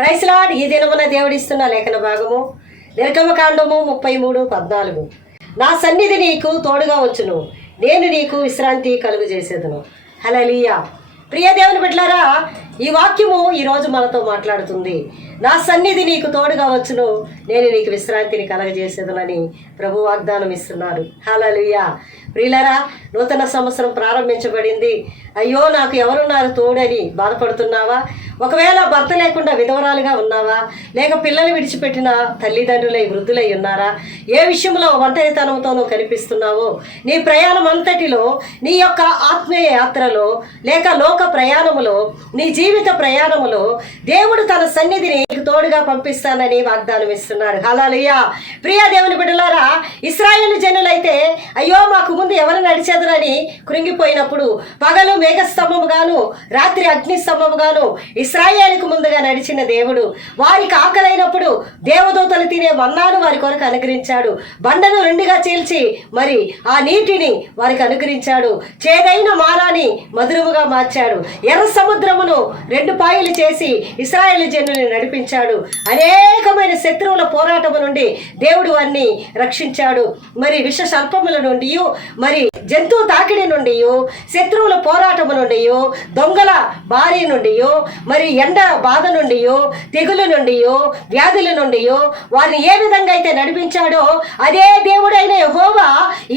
Price lord. ఈ దినమున దేవుడిస్తున్న లేఖన భాగము నిర్గమకాండము 33:14. నా సన్నిధి నీకు తోడుగా వచ్చును, నేను నీకు విశ్రాంతి కలుగు చేసేదను. హల్లెలూయా. ప్రియ దేవుని బిడ్డలారా, ఈ వాక్యము ఈరోజు మనతో మాట్లాడుతుంది. నా సన్నిధి నీకు తోడుగా వచ్చును, నేను నీకు విశ్రాంతిని కలగజేసేదనని ప్రభు వాగ్దానం ఇస్తున్నారు. హల్లెలూయా. ప్రియులారా, నూతన సంవత్సరం ప్రారంభించబడింది. అయ్యో నాకు ఎవరున్నారు తోడని బాధపడుతున్నావా? ఒకవేళ భర్త లేకుండా విధవరాలుగా ఉన్నావా? లేక పిల్లలు విడిచిపెట్టిన తల్లిదండ్రులై వృద్ధులై ఉన్నారా? ఏ విషయంలో ఒంటరితనంతోనూ కనిపిస్తున్నావో, నీ ప్రయాణం అంతటిలో, నీ యొక్క ఆత్మీయ యాత్రలో, లేక లోక ప్రయాణములో, నీ జీవిత ప్రయాణములో దేవుడు తన సన్నిధిని నీకు తోడుగా పంపిస్తానని వాగ్దానం ఇస్తున్నాడు. హల్లెలూయా. ప్రియ దేవుని బిడ్డలారా, ఇశ్రాయేలు జనులైతే అయ్యో మాకు ముందు ఎవరు నడిచేదరని కృంగిపోయినప్పుడు పగలు మేఘస్తంభముగాను రాత్రి అగ్నిస్తంభముగాను ఇశ్రాయేలుకు ముందుగా నడిచిన దేవుడు వారికి ఆకలైనప్పుడు దేవదూతలు తినే మన్నాను వారి కొరకు అనుగ్రహించాడు. బండను రెండుగా చీల్చి మరి ఆ నీటిని వారికి అనుగ్రహించాడు. చేదైన మారాని మధురముగా మార్చాడు. ఎర్ర సముద్రమును 2 పాయలు చేసి ఇశ్రాయేలు జనుల్ని నడిపించాడు. అనేకమైన శత్రువుల పోరాటము నుండి దేవుడు వారిని రక్షించాడు. మరి విష సర్పముల నుండి, మరి జంతువు తాకిడి నుండి, శత్రువుల పోరాటము నుండి, దొంగల బారి నుండి, మరి ఎండ బాధ నుండి, తెగులు నుండి, వ్యాధుల నుండి వారిని ఏ విధంగా అయితే నడిపించాడో అదే దేవుడైన యెహోవా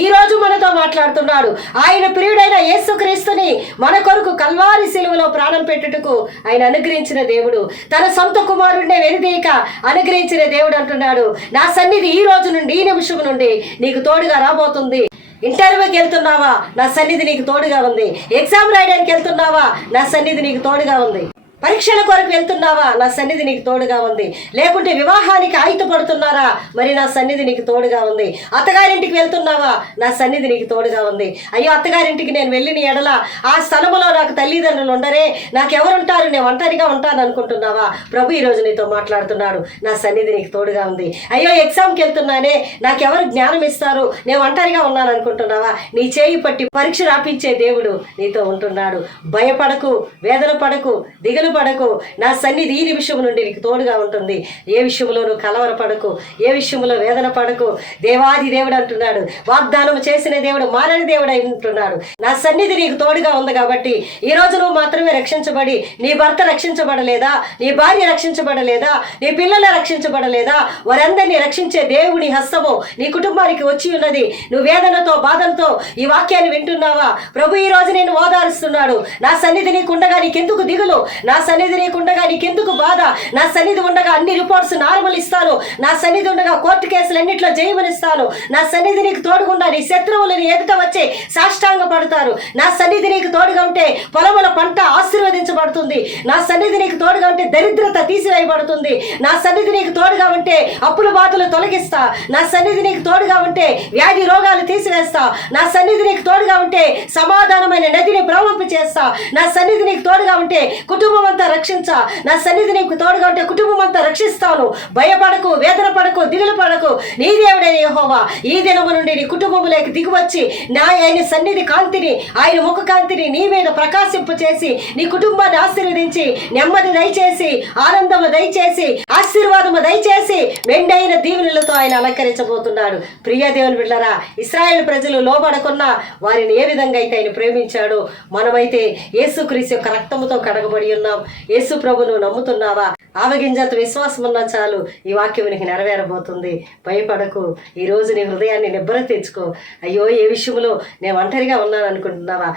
ఈ రోజు మనతో మాట్లాడుతున్నాడు. ఆయన ప్రియుడైన యేసుక్రీస్తుని మన కొరకు కల్వారి శిలువలో ప్రాణం పెట్టుటకు ఆయన అనుగ్రహించిన దేవుడు, తన సొంత కుమారుడినే వెనుదీయక అనుగ్రహించిన దేవుడు అంటున్నాడు, నా సన్నిధి ఈ రోజు నుండి, ఈ నిమిషం నుండి నీకు తోడుగా రాబోతుంది. ఇంటర్వ్యూకి వెళ్తున్నావా? నా సన్నిధి నీకు తోడుగా ఉంది. ఎగ్జామ్ రాయడానికి వెళ్తున్నావా? నా సన్నిధి నీకు తోడుగా ఉంది. పరీక్షల కొరకు వెళ్తున్నావా? నా సన్నిధి నీకు తోడుగా ఉంది. లేకుంటే వివాహానికి ఆయుధపడుతున్నారా? మరి నా సన్నిధి నీకు తోడుగా ఉంది. అత్తగారింటికి వెళ్తున్నావా? నా సన్నిధి నీకు తోడుగా ఉంది. అయ్యో అత్తగారింటికి నేను వెళ్ళిన ఎడల ఆ స్థలములో నాకు తల్లిదండ్రులు ఉండరే, నాకెవరుంటారు, నేను ఒంటరిగా ఉంటాను అనుకుంటున్నావా? ప్రభు ఈరోజు నీతో మాట్లాడుతున్నాడు, నా సన్నిధి నీకు తోడుగా ఉంది. అయ్యో ఎగ్జామ్కి వెళ్తున్నానే, నాకెవరు జ్ఞానం ఇస్తారు, నేను ఒంటరిగా ఉన్నాను అనుకుంటున్నావా? నీ చేయి పట్టి పరీక్ష రాపించే దేవుడు నీతో ఉంటున్నాడు. భయపడకు, వేదన పడకు, దిగులు పడకు. నా సన్నిధి ఈ నిమిషం నుండి నీకు తోడుగా ఉంటుంది. ఏ విషయంలోనూ కలవరపడకు, ఏ విషయంలో వేదన పడకు. దేవాది దేవుడు అంటున్నాడు, వాగ్దానం చేసిన దేవుడు మారని దేవుడు అంటున్నాడు, నా సన్నిధి నీకు తోడుగా ఉంది. కాబట్టి ఈ రోజు నువ్వు మాత్రమే రక్షించబడి, నీ భర్త రక్షించబడలేదా, నీ భార్య రక్షించబడలేదా, నీ పిల్లలు రక్షించబడలేదా? వారందరినీ రక్షించే దేవుని హస్తము నీ కుటుంబానికి వచ్చి ఉన్నది. నువ్వు వేదనతో, బాధలతో ఈ వాక్యాన్ని వింటున్నావా? ప్రభు ఈ రోజు నేను ఓదారుస్తున్నాడు. నా సన్నిధి నీకుండగా నీకెందుకు దిగులు? నా సన్నిధి నీకుండగా నీకెందుకు బాధ? నా సన్నిధి ఉండగా అన్ని రిపోర్ట్స్ నార్మల్ ఇస్తాను. నా సన్నిధి ఉండగా కోర్టు కేసులు అన్నింటిలో జయమనిస్తాను. నా సన్నిధి నీకు తోడుగుండా నీ శత్రువులని ఎదుట వచ్చి సాష్టాంగ పడతారు. నా సన్నిధి నీకు తోడుగా ఉంటే పొలముల పంట ఆశీర్వదించబడుతుంది. నా సన్నిధి నీకు తోడుగా ఉంటే దరిద్రత తీసివేయబడుతుంది. నా సన్నిధి నీకు తోడుగా ఉంటే అప్పుల బాధలు తొలగిస్తా. నా సన్నిధి నీకు తోడుగా ఉంటే వ్యాధి రోగాలు తీసివేస్తా. నా సన్నిధి నీకు తోడుగా ఉంటే సమాధానమైన నదిని ప్రవహింప చేస్తా. నా సన్నిధి నీకు తోడుగా ఉంటే కుటుంబం అంతా రక్షించా. నా సన్నిధి నీకు తోడుగా ఉంటే కుటుంబం అంతా రక్షిస్తాను. భయపడకు, వేదన పడకు, దిగులు పడకు. నీ దేవుడైన యెహోవా ఈ దినము నుండి నీ కుటుంబములోకి దిగివచ్చి ఆయన సన్నిధి కాంతిని, ఆయన ముఖ కాంతిని నీ మీద ప్రకాశింపు చేసి నీ కుటుంబాన్ని ఆశీర్వదించి నెమ్మది దయచేసి, ఆనందము దయచేసి, ఆశీర్వాదము దయచేసి మెండైన దీవెనలతో ఆయన అలంకరించబోతున్నాడు. ప్రియ దేవుని బిడ్డలారా, ఇశ్రాయేలు ప్రజలు లోబడకున్నా వారిని ఏ విధంగా అయితే ఆయన ప్రేమించాడో, మనమైతే యేసుక్రీస్తు యొక్క రక్తముతో కడగబడి ఉన్నాం. యేసు ప్రభును నమ్ముతున్నావా? ఆవగింజంత విశ్వాసం ఉన్నా చాలు, ఈ వాక్యం నీకు నెరవేరబోతుంది. భయపడకు. ఈ రోజు నీ హృదయాన్ని నిబ్బర తెచ్చుకో. అయ్యో ఏ విషయంలో నేను ఒంటరిగా ఉన్నాను అనుకుంటున్నావా?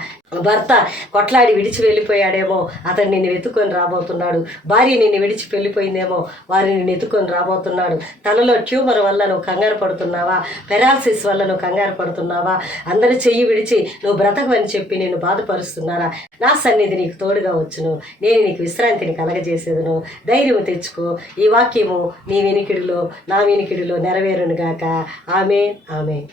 భర్త కొట్లాడి విడిచి వెళ్ళిపోయాడేమో, అతను నిన్ను వెతుక్కొని రాబోతున్నాడు. భార్య నిన్ను విడిచి వెళ్ళిపోయిందేమో, వారిని నిన్ను ఎత్తుకొని రాబోతున్నాడు. తలలో ట్యూమర్ వల్ల నువ్వు కంగారు పడుతున్నావా? పెరాలసిస్ వల్ల నువ్వు కంగారు పడుతున్నావా? అందరి చెయ్యి విడిచి నువ్వు బ్రతకమని చెప్పి నేను బాధపరుస్తున్నారా? నా సన్నిధి నీకు తోడుగా వచ్చును, నేను నీకు విశ్రాంతిని కలగజేసేదను. ధైర్యం తెచ్చుకో. ఈ వాక్యము నీ వినికిడిలో, నా వినికిడిలో నెరవేరును గాక. ఆమేన్, ఆమేన్.